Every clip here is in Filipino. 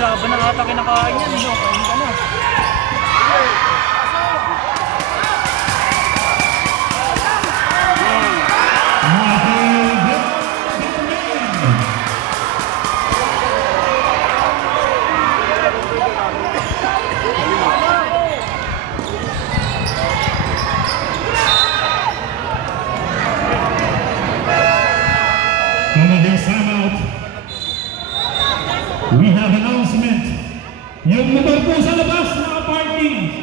Grabe na ata kinakain yan. Kain ka na. We have announcement. Yung motor po sa labas naka-parking.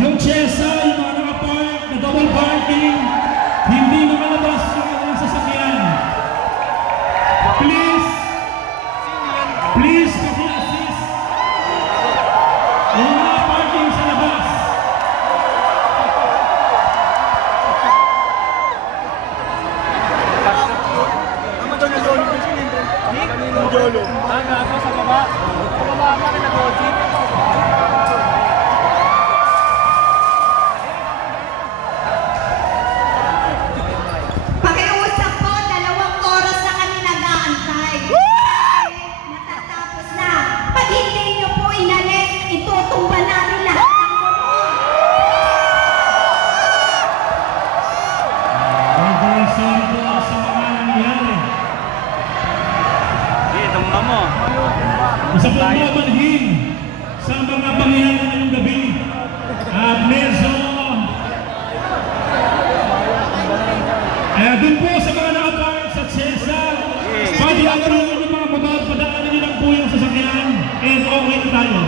Yung Chesa, yung mga naka-park na double parking, hindi makalabas yung mga sasakyan. Please, paki-assist. Yung mga parking sa labas. Jolo. Ako sa baba. Sa baba ka na nag-jeep. Pakiusap po, 2 oras na kami nag-aantay. Matatapos na. Pag hindi nyo po inalis, itutumba namin lahat ng Very sorry po sa mga nangyari. Tumba mo. Isa po mamanhin sa mga pangyayari ngayong gabi. Medyo dun po sa mga nakapark sa Chesa, padiagrong yung mga motor, padaanan nyo lang po yung sasakyan and okay na tayo.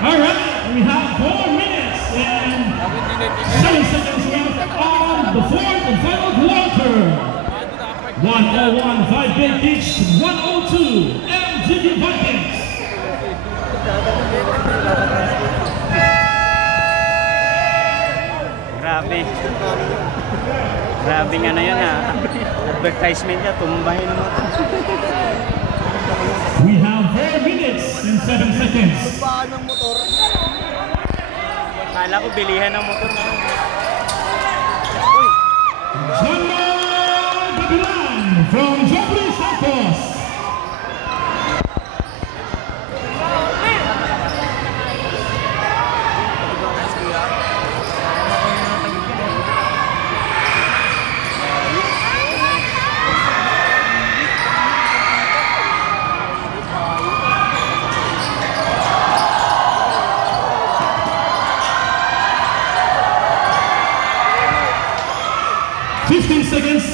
Alright, we have 4 minutes and 7 seconds left on the 4th and final quarter. 101 5-bit each, 102 MGB Vikings. Grabe nga na yun ha. Advertisement niya, tumbahin mo. We have 4 minutes and 7 seconds. Kala ko bilihan ng motor na. John Gabilan from Joffrey Santos. Seconds